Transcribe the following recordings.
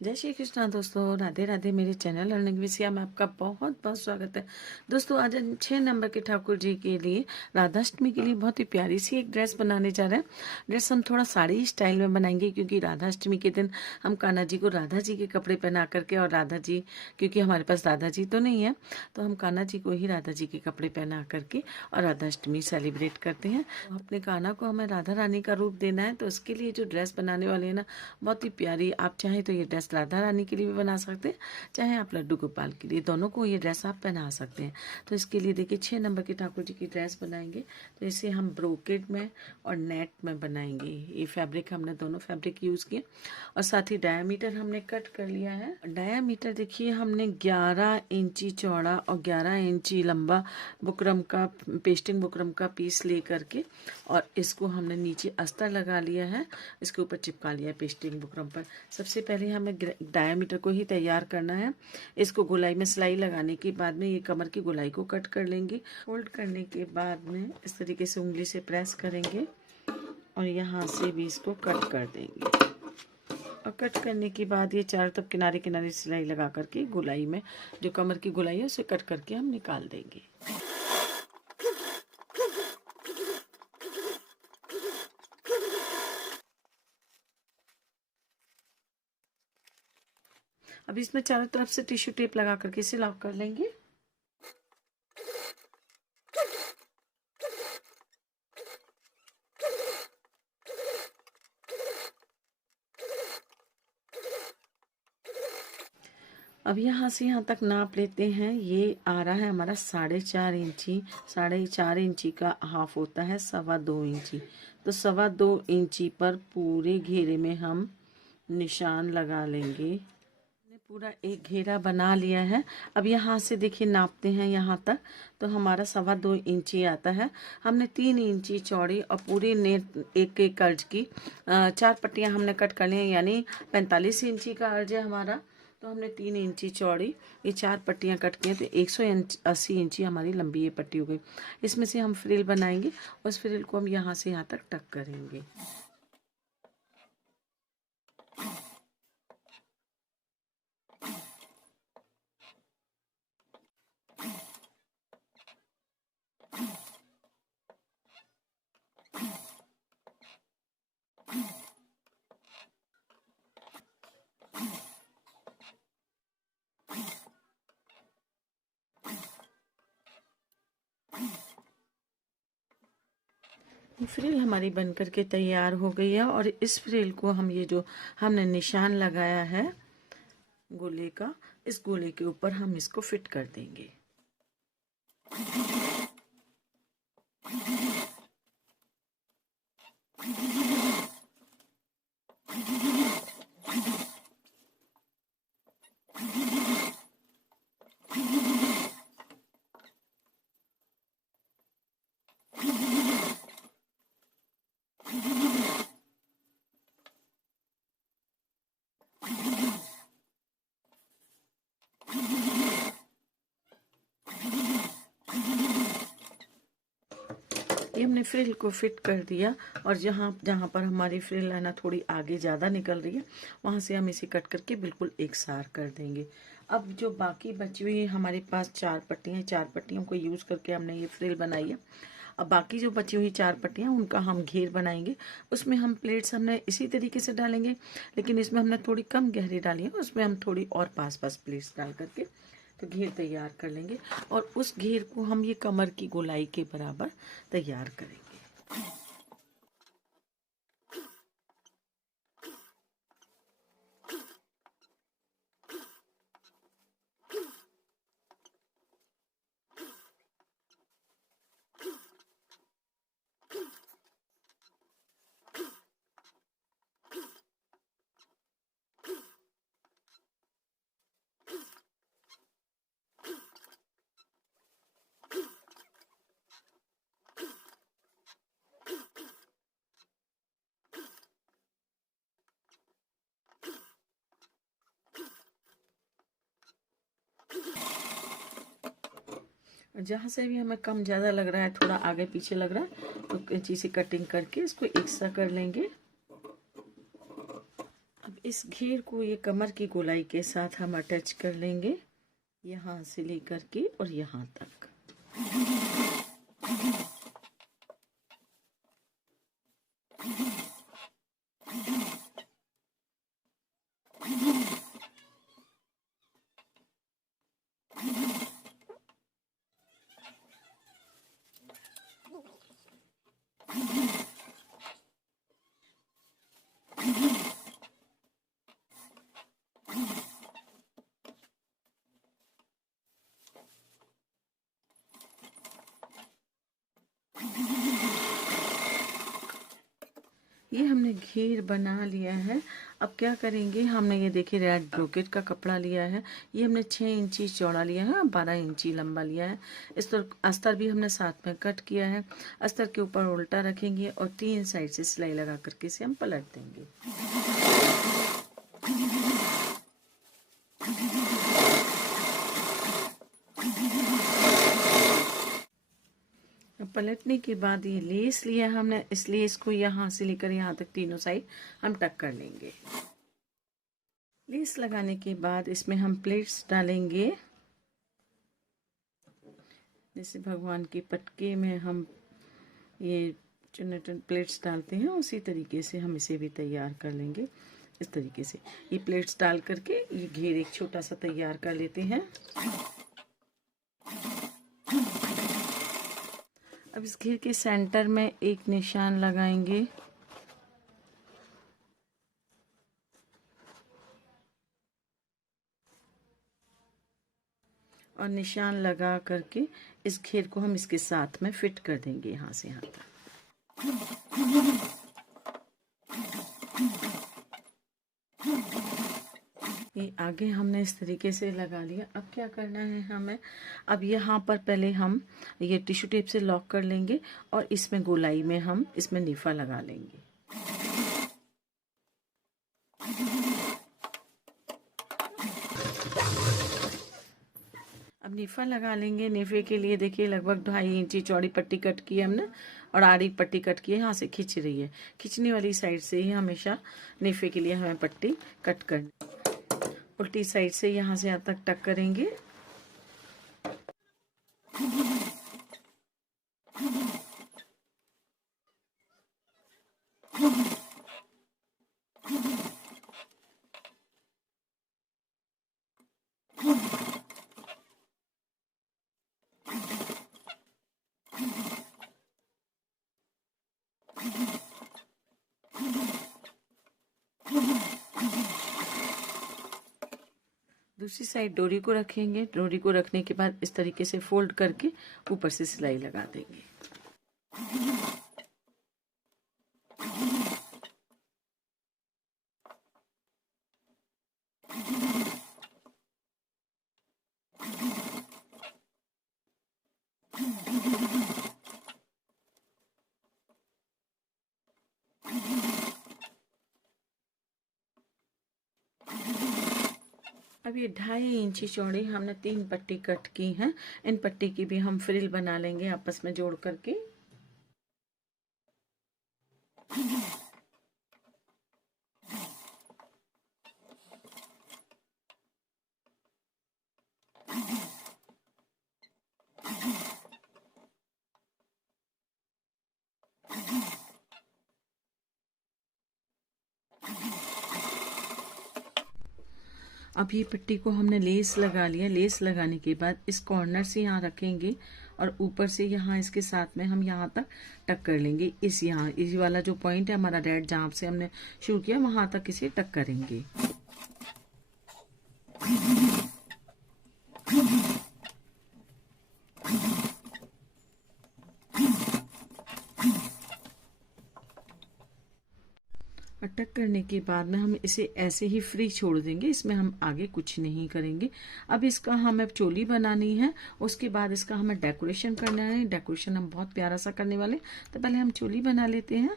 जय श्री कृष्णा दोस्तों, राधे राधे। मेरे चैनल अर्निंग विषया में आपका बहुत बहुत स्वागत है। दोस्तों आज हम 6 नंबर के ठाकुर जी के लिए राधाष्टमी के लिए बहुत ही प्यारी सी एक ड्रेस बनाने जा रहे हैं। ड्रेस हम थोड़ा साड़ी स्टाइल में बनाएंगे क्योंकि राधाष्टमी के दिन हम कान्हा जी को राधा जी के कपड़े पहना करके, और राधा जी क्योंकि हमारे पास राधा जी तो नहीं है तो हम कान्हा जी को ही राधा जी के कपड़े पहना करके और राधाष्टमी सेलिब्रेट करते हैं। तो अपने कान्हा को हमें राधा रानी का रूप देना है, तो उसके लिए जो ड्रेस बनाने वाले हैं ना, बहुत ही प्यारी। आप चाहें तो ये ड्रेस राधा रानी के लिए भी बना सकते हैं, चाहे आप लड्डू गोपाल के लिए, दोनों को ये ड्रेस आप पहना सकते हैं। तो इसके लिए देखिए 6 नंबर के ठाकुर जी की ड्रेस बनाएंगे। तो इसे हम ब्रोकेड में और नेट में बनाएंगे। ये फैब्रिक हमने दोनों फैब्रिक यूज किए और साथ ही डायामीटर हमने कट कर लिया है। डायामीटर देखिए हमने 11 इंची चौड़ा और 11 इंची लंबा बुकरम का, पेस्टिंग बुकरम का पीस ले करके, और इसको हमने नीचे अस्तर लगा लिया है, इसके ऊपर चिपका लिया है पेस्टिंग बुकरम पर। सबसे पहले हमें डायामीटर को ही तैयार करना है। इसको गोलाई में सिलाई लगाने के बाद में ये कमर की गोलाई को कट कर लेंगे। फोल्ड करने के बाद में इस तरीके से उंगली से प्रेस करेंगे और यहाँ से भी इसको कट कर देंगे। और कट करने के बाद ये चारों तरफ किनारे किनारे सिलाई लगा करके गोलाई में जो कमर की गोलाई है उसे कट करके हम निकाल देंगे। अब इसमें चारों तरफ से टिश्यू टेप लगा करके इसे लॉक कर लेंगे। अब यहाँ से यहाँ तक नाप लेते हैं। ये आ रहा है हमारा 4.5 इंची। 4.5 इंची का हाफ होता है 2.25 इंची। तो 2.25 इंची पर पूरे घेरे में हम निशान लगा लेंगे। हमने पूरा एक घेरा बना लिया है। अब यहाँ से देखिए नापते हैं यहाँ तक, तो हमारा 2.25 इंची आता है। हमने 3 इंची चौड़ी और पूरी नेट एक एक अर्ज की 4 पट्टियाँ हमने कट कर ली हैं, यानी 45 इंची का अर्ज है हमारा। तो हमने 3 इंची चौड़ी ये 4 पट्टियाँ कट की हैं, तो 180 इंची हमारी लंबी ये पट्टी हो गई। इसमें से हम फ्रिल बनाएंगे। उस फ्रिल को हम यहाँ से यहाँ तक टक करेंगे। फ्रिल हमारी बन करके तैयार हो गई है, और इस फ्रिल को हम ये जो हमने निशान लगाया है गोले का, इस गोले के ऊपर हम इसको फिट कर देंगे। ये हमने फ्रिल को फिट कर दिया, और जहाँ जहाँ पर हमारी फ्रिल है ना थोड़ी आगे ज़्यादा निकल रही है, वहाँ से हम इसे कट करके बिल्कुल एक सार कर देंगे। अब जो बाकी बची हुई हमारे पास 4 पट्टियाँ, 4 पट्टियों को यूज़ करके हमने ये फ्रिल बनाई है। अब बाकी जो बची हुई 4 पट्टियाँ उनका हम घेर बनाएंगे। उसमें हम प्लेट्स हमने इसी तरीके से डालेंगे, लेकिन इसमें हमने थोड़ी कम गहरी डाली है, उसमें हम थोड़ी और पास पास प्लेट्स डाल करके तो घेर तैयार कर लेंगे। और उस घेर को हम ये कमर की गोलाई के बराबर तैयार करेंगे। जहाँ से भी हमें कम ज़्यादा लग रहा है, थोड़ा आगे पीछे लग रहा है, तो कैंची से कटिंग करके इसको एक सा कर लेंगे। अब इस घेर को ये कमर की गोलाई के साथ हम अटैच कर लेंगे, यहाँ से लेकर के और यहाँ तक। ये हमने घेर बना लिया है। अब क्या करेंगे, हमने ये देखिए रेड ब्रोकेट का कपड़ा लिया है। ये हमने 6 इंची चौड़ा लिया है, 12 इंची लंबा लिया है। इस तरह अस्तर भी हमने साथ में कट किया है। अस्तर के ऊपर उल्टा रखेंगे और 3 साइड से सिलाई लगा करके इसे हम पलट देंगे। पलटने के बाद ये लेस लिया हमने, इस लेस को यहाँ से लेकर यहाँ तक तीनों साइड हम टक कर लेंगे। लेस लगाने के बाद इसमें हम प्लेट्स डालेंगे, जैसे भगवान के पटके में हम ये चुन्नट प्लेट्स डालते हैं, उसी तरीके से हम इसे भी तैयार कर लेंगे। इस तरीके से ये प्लेट्स डाल करके ये घेर एक छोटा सा तैयार कर लेते हैं। अब इस घेर के सेंटर में एक निशान लगाएंगे और निशान लगा करके इस घेर को हम इसके साथ में फिट कर देंगे यहाँ से यहाँ तक। ये आगे हमने इस तरीके से लगा लिया। अब क्या करना है हमें, अब यहाँ पर पहले हम ये टिश्यू टेप से लॉक कर लेंगे और इसमें गोलाई में हम इसमें नीफा लगा लेंगे। अब नीफा लगा लेंगे। नीफे के लिए देखिए लगभग 2.5 इंची चौड़ी पट्टी कट की है हमने और आड़ी पट्टी कट की है, यहाँ से खींच रही है। खींचने वाली साइड से ही हमेशा नीफे के लिए हमें पट्टी कट करनी। उल्टी साइड से यहाँ से यहाँ तक टक करेंगे। दूसरी साइड डोरी को रखेंगे। डोरी को रखने के बाद इस तरीके से फोल्ड करके ऊपर से सिलाई लगा देंगे। अब ये 2.5 इंची चौड़ी हमने 3 पट्टी कट की हैं। इन पट्टी की भी हम फ्रिल बना लेंगे आपस में जोड़ करके। अब ये पट्टी को हमने लेस लगा लिया। लेस लगाने के बाद इस कॉर्नर से यहाँ रखेंगे और ऊपर से यहाँ इसके साथ में हम यहाँ तक टक कर लेंगे। इस वाला जो पॉइंट है हमारा रेड, जहाँ से हमने शुरू किया वहां तक इसे टक करेंगे। अटक करने के बाद में हम इसे ऐसे ही फ्री छोड़ देंगे, इसमें हम आगे कुछ नहीं करेंगे। अब इसका हमें चोली बनानी है, उसके बाद इसका हमें डेकोरेशन करना है। डेकोरेशन हम बहुत प्यारा सा करने वाले, तो पहले हम चोली बना लेते हैं।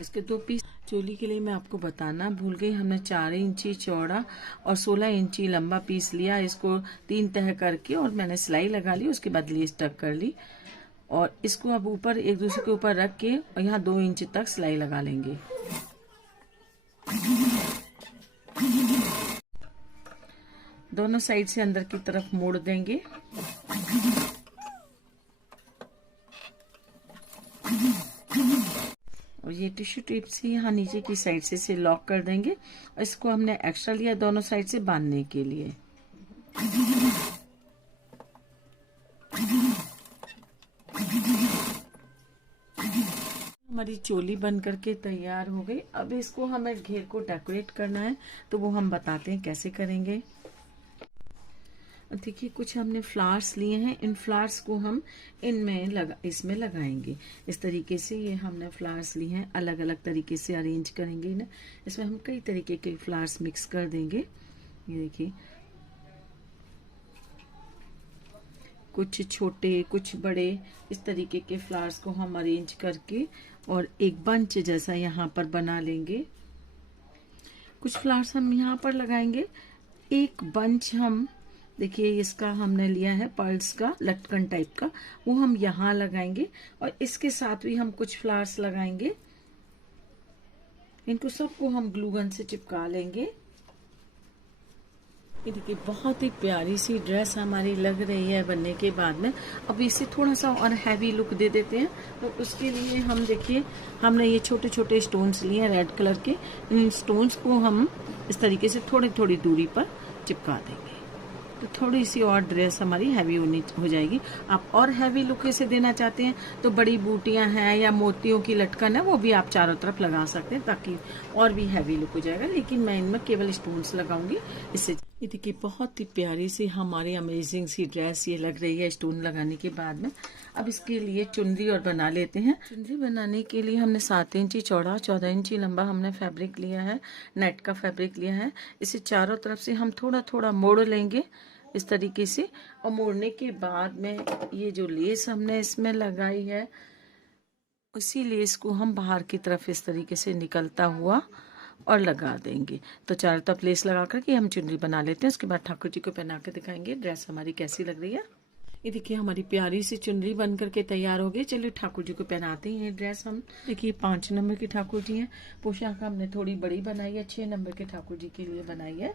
इसके 2 पीस चोली के लिए मैं आपको बताना भूल गई, हमने 4 इंची चौड़ा और 16 इंची लंबा पीस लिया। इसको 3 तह करके और मैंने सिलाई लगा ली, उसके बाद लेस टक कर ली और इसको अब ऊपर एक दूसरे के ऊपर रख के और यहाँ 2 इंच तक सिलाई लगा लेंगे। दोनों साइड से अंदर की तरफ मोड़ देंगे। और ये टिश्यू टेप से यहाँ नीचे की साइड से इसे लॉक कर देंगे। और इसको हमने एक्स्ट्रा लिया दोनों साइड से बांधने के लिए। हमारी चोली बन करके तैयार हो गई। अब इसको हमें घेर को डेकोरेट करना है, तो वो हम बताते हैं कैसे करेंगे। देखिए कुछ हमने फ्लावर्स लिए हैं, इन फ्लावर्स को हम इसमें लगाएंगे। इस तरीके से ये हमने फ्लावर्स लिए हैं, अलग अलग तरीके से अरेंज करेंगे ना। इसमें हम कई तरीके के फ्लावर्स मिक्स कर देंगे। ये देखिए कुछ छोटे कुछ बड़े, इस तरीके के फ्लावर्स को हम अरेंज करके और एक बंच जैसा यहाँ पर बना लेंगे। कुछ फ्लावर्स हम यहाँ पर लगाएंगे। एक बंच हम देखिए इसका हमने लिया है पर्ल्स का लटकन टाइप का, वो हम यहाँ लगाएंगे। और इसके साथ भी हम कुछ फ्लावर्स लगाएंगे। इनको सबको हम ग्लू गन से चिपका लेंगे। ये देखिए बहुत ही प्यारी सी ड्रेस हमारी लग रही है बनने के बाद में। अब इसे थोड़ा सा और हैवी लुक दे देते हैं, तो उसके लिए हम देखिए हमने ये छोटे छोटे स्टोन्स लिए हैं रेड कलर के। इन स्टोन्स को हम इस तरीके से थोड़ी थोड़ी दूरी पर चिपका देंगे, तो थोड़ी सी और ड्रेस हमारी हैवी हो जाएगी। आप और हैवी लुक इसे देना चाहते हैं तो बड़ी बूटियां हैं या मोतियों की लटकन है, वो भी आप चारों तरफ लगा सकते हैं ताकि और भी हैवी लुक हो जाएगा। लेकिन मैं इनमें केवल स्टोन्स लगाऊंगी इससे। ये देखिए बहुत ही प्यारी सी हमारी अमेजिंग सी ड्रेस ये लग रही है स्टोन लगाने के बाद में। अब इसके लिए चुनरी और बना लेते हैं। चुनरी बनाने के लिए हमने 7 इंची चौड़ा 14 इंची लंबा हमने फैब्रिक लिया है, नेट का फैब्रिक लिया है। इसे चारों तरफ से हम थोड़ा थोड़ा मोड़ लेंगे इस तरीके से। और मोड़ने के बाद में ये जो लेस हमने इसमें लगाई है, उसी लेस को हम बाहर की तरफ इस तरीके से निकलता हुआ और लगा देंगे। तो चारों तरफ लेस लगा करके हम चुनरी बना लेते हैं। उसके बाद ठाकुर जी को पहना के दिखाएंगे ड्रेस हमारी कैसी लग रही है। ये देखिए हमारी प्यारी सी चुनरी बन करके तैयार हो गई। चलिए ठाकुर जी को पहनाते हैं ड्रेस हम। देखिए 5 नंबर के ठाकुर जी हैं। पोशाक हमने थोड़ी बड़ी बनाई है, 6 नंबर के ठाकुर जी के लिए बनाई है,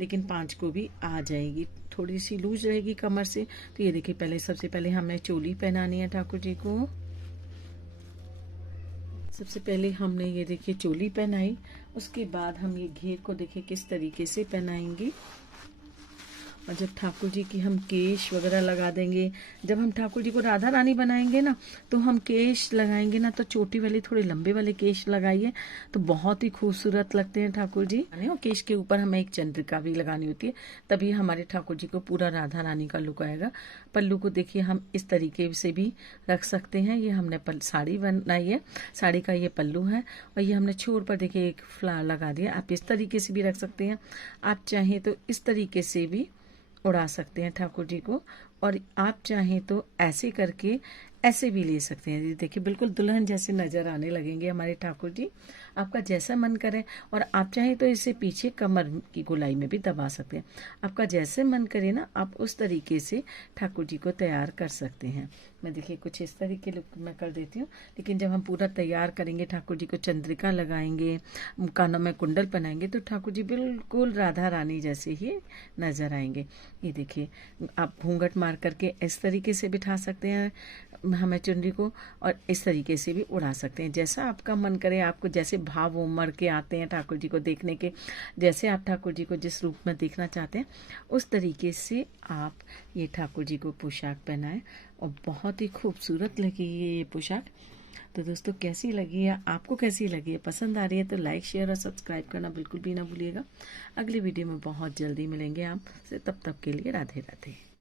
लेकिन 5 को भी आ जाएगी। थोड़ी सी लूज रहेगी कमर से। तो ये देखिए पहले सबसे पहले हमें चोली पहनानी है ठाकुर जी को। सबसे पहले हमने ये देखिए चोली पहनाई। उसके बाद हम ये घेर को देखिए किस तरीके से पहनाएंगे। और जब ठाकुर जी की हम केश वगैरह लगा देंगे, जब हम ठाकुर जी को राधा रानी बनाएंगे ना, तो हम केश लगाएंगे ना, तो चोटी वाली थोड़े लंबे वाले केश लगाइए, तो बहुत ही खूबसूरत लगते हैं ठाकुर जी। और केश के ऊपर हमें एक चंद्रिका भी लगानी होती है, तभी हमारे ठाकुर जी को पूरा राधा रानी का लुक आएगा। पल्लू को देखिए हम इस तरीके से भी रख सकते हैं। ये हमने साड़ी बनाई है, साड़ी का ये पल्लू है। और ये हमने छोर पर देखिए एक फ्लावर लगा दिया। आप इस तरीके से भी रख सकते हैं, आप चाहें तो इस तरीके से भी उड़ा सकते हैं ठाकुर जी को। और आप चाहें तो ऐसे करके ऐसे भी ले सकते हैं। देखिए बिल्कुल दुल्हन जैसे नजर आने लगेंगे हमारे ठाकुर जी। आपका जैसा मन करे। और आप चाहें तो इसे पीछे कमर की गोलाई में भी दबा सकते हैं। आपका जैसे मन करे ना, आप उस तरीके से ठाकुर जी को तैयार कर सकते हैं। मैं देखिए कुछ इस तरीके लुक मैं कर देती हूँ। लेकिन जब हम पूरा तैयार करेंगे, ठाकुर जी को चंद्रिका लगाएंगे, कानों में कुंडल पहनाएंगे, तो ठाकुर जी बिल्कुल राधा रानी जैसे ही नजर आएंगे। ये देखिए आप घूंघट मार करके इस तरीके से बिठा सकते हैं हमें चुनरी को, और इस तरीके से भी उड़ा सकते हैं। जैसा आपका मन करे, आपको जैसे भाव उमड़ के आते हैं ठाकुर जी को देखने के, जैसे आप ठाकुर जी को जिस रूप में देखना चाहते हैं, उस तरीके से आप ये ठाकुर जी को पोशाक पहनाएं। और बहुत ही खूबसूरत लगी ये पोशाक। तो दोस्तों कैसी लगी है, आपको कैसी लगी है, पसंद आ रही है तो लाइक शेयर और सब्सक्राइब करना बिल्कुल भी ना भूलिएगा। अगली वीडियो में बहुत जल्दी मिलेंगे आपसे, तब तक के लिए राधे राधे।